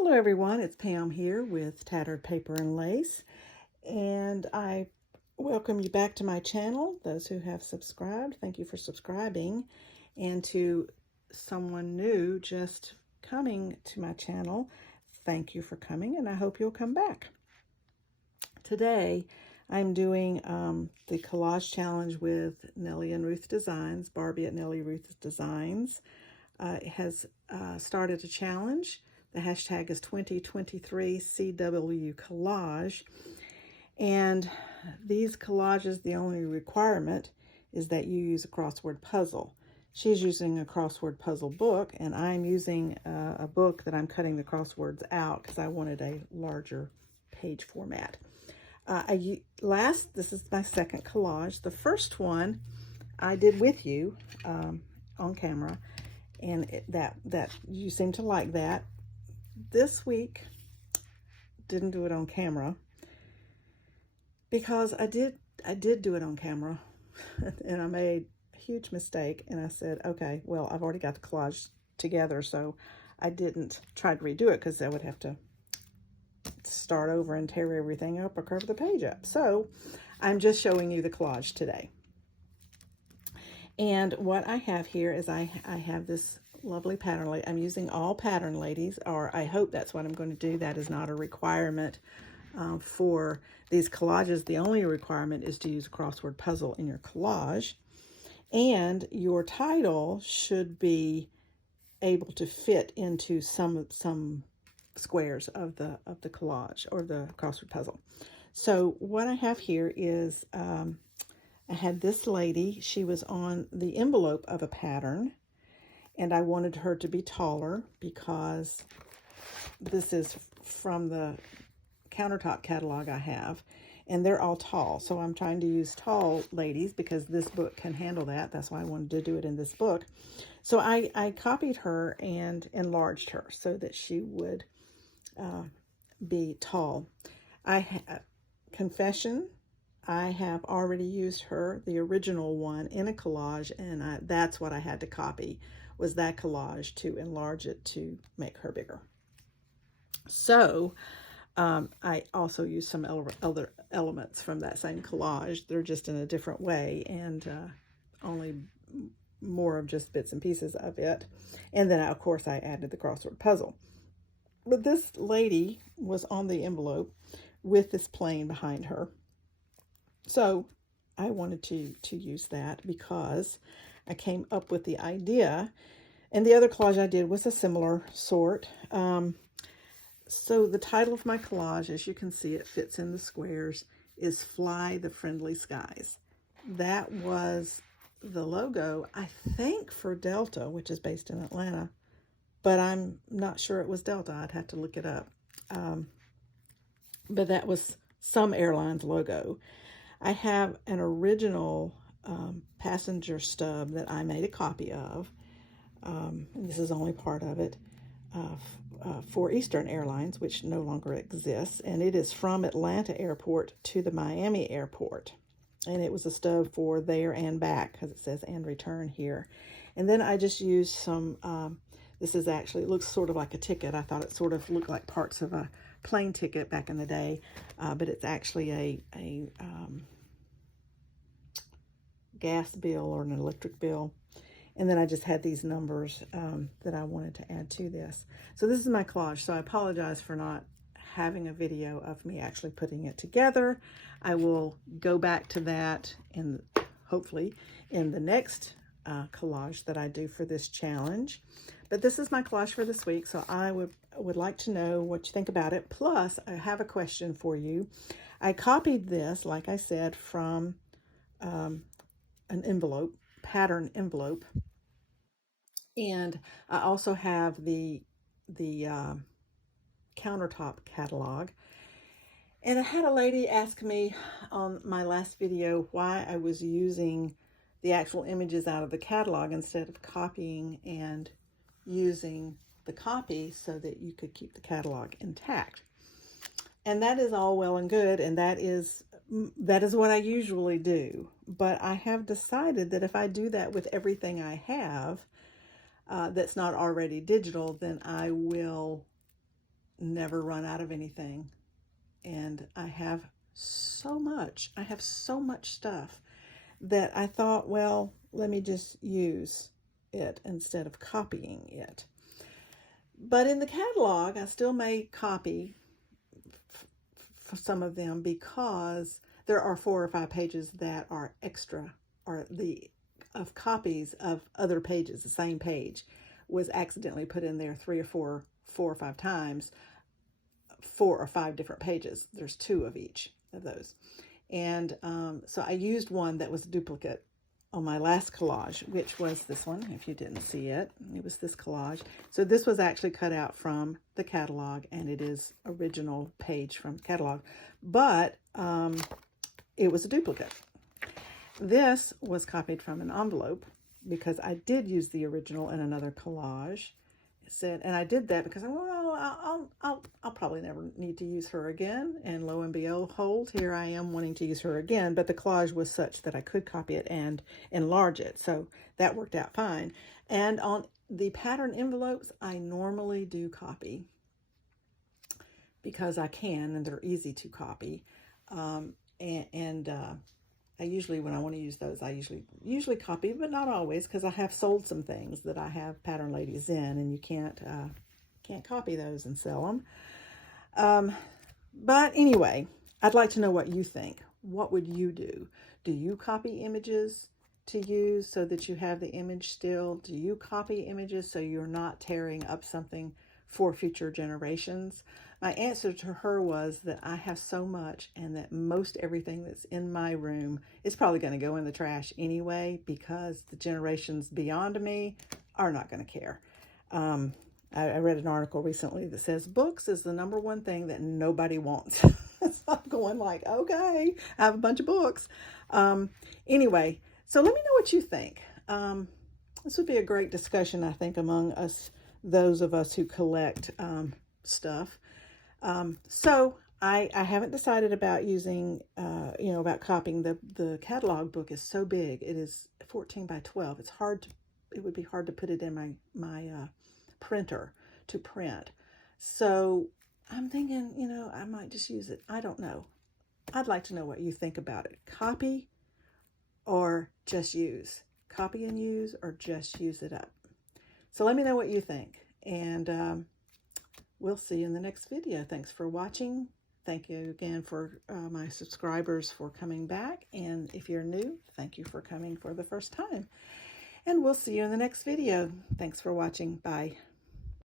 Hello everyone, it's Pam here with Tattered Paper and Lace, and I welcome you back to my channel. Those who have subscribed, thank you for subscribing, and to someone new just coming to my channel, thank you for coming, and I hope you'll come back. Today I'm doing the collage challenge with Nellie and Ruth Designs. Barbie at Nellie Ruth Designs has started a challenge. The hashtag is 2023 CW Collage. And these collages, the only requirement is that you use a crossword puzzle. She's using a crossword puzzle book, and I'm using a book that I'm cutting the crosswords out because I wanted a larger page format. This is my second collage. The first one I did with you on camera, and that you seem to like that. This week, didn't do it on camera because I did do it on camera and I made a huge mistake, and I said, okay, well, I've already got the collage together, so I didn't try to redo it because I would have to start over and tear everything up or cover the page up. So I'm just showing you the collage today. And what I have here is I have this lovely pattern. I'm using all pattern ladies, or I hope that's what I'm going to do. That is not a requirement for these collages. The only requirement is to use a crossword puzzle in your collage, and your title should be able to fit into some squares of the collage or the crossword puzzle. So what I have here is I had this lady. She was on the envelope of a pattern, and I wanted her to be taller because this is from the countertop catalog I have, and they're all tall. So I'm trying to use tall ladies because this book can handle that. That's why I wanted to do it in this book. So I copied her and enlarged her so that she would be tall. Confession, I have already used her, the original one, in a collage, and that's what I had to copy, was that collage, to enlarge it to make her bigger. So I also used some other elements from that same collage. They're just in a different way, and only more of just bits and pieces of it. And then, of course, I added the crossword puzzle. But this lady was on the envelope with this plane behind her. So I wanted to use that because I came up with the idea, and the other collage I did was a similar sort. So the title of my collage, as you can see, it fits in the squares, is Fly the Friendly Skies. That was the logo, I think, for Delta, which is based in Atlanta, but I'm not sure it was Delta. I'd have to look it up. But that was some airline's logo. I have an original passenger stub that I made a copy of. And this is only part of it, for Eastern Airlines, which no longer exists. And it is from Atlanta Airport to the Miami Airport. And it was a stub for there and back, because it says and return here. And then I just used some, this is actually, it looks sort of like a ticket. I thought it sort of looked like parts of a plane ticket back in the day, but it's actually a gas bill or an electric bill. And then I just had these numbers that I wanted to add to this. So this is my collage. So I apologize for not having a video of me actually putting it together. I will go back to that hopefully in the next collage that I do for this challenge. But this is my collage for this week, so I would like to know what you think about it. Plus, I have a question for you. I copied this, like I said, from an envelope, pattern envelope, and I also have the countertop catalog. And I had a lady ask me on my last video why I was using the actual images out of the catalog instead of copying and using the copy so that you could keep the catalog intact. And that is all well and good, and that is what I usually do. But I have decided that if I do that with everything I have that's not already digital, then I will never run out of anything. And I have so much stuff that I thought, well, let me just use it instead of copying it. But in the catalog, I still may copy for some of them because there are 4 or 5 pages that are extra, or of copies of other pages. The same page was accidentally put in there 3 or 4 or 5 times, 4 or 5 different pages. There's 2 of each of those. And so I used one that was a duplicate on my last collage, which was this one. If you didn't see it, it was this collage. So this was actually cut out from the catalog, and it is original page from the catalog, but it was a duplicate. This was copied from an envelope because I did use the original in another collage. And I did that because I'll probably never need to use her again. And lo and behold, here I am wanting to use her again. But the collage was such that I could copy it and enlarge it. So that worked out fine. And on the pattern envelopes, I normally do copy because I can, and they're easy to copy. I usually, when I want to use those, I usually copy, but not always, because I have sold some things that I have pattern ladies in, and you can't copy those and sell them. But anyway, I'd like to know what you think. What would you do? Do you copy images to use so that you have the image still? Do you copy images so you're not tearing up something for future generations? My answer to her was that I have so much, and that most everything that's in my room is probably going to go in the trash anyway, because the generations beyond me are not going to care. I read an article recently that says books is the #1 thing that nobody wants. So I'm going like, okay, I have a bunch of books. Anyway, so let me know what you think. This would be a great discussion, I think, among us, those of us who collect stuff. So I haven't decided about using, about copying. The catalog book is so big. It is 14 by 12. It would be hard to put it in my printer to print. So I'm thinking, I might just use it. I don't know. I'd like to know what you think about it. Copy or just use? Copy and use, or just use it up? So let me know what you think. And we'll see you in the next video. Thanks for watching. Thank you again for my subscribers for coming back. And if you're new, thank you for coming for the first time. And we'll see you in the next video. Thanks for watching. Bye.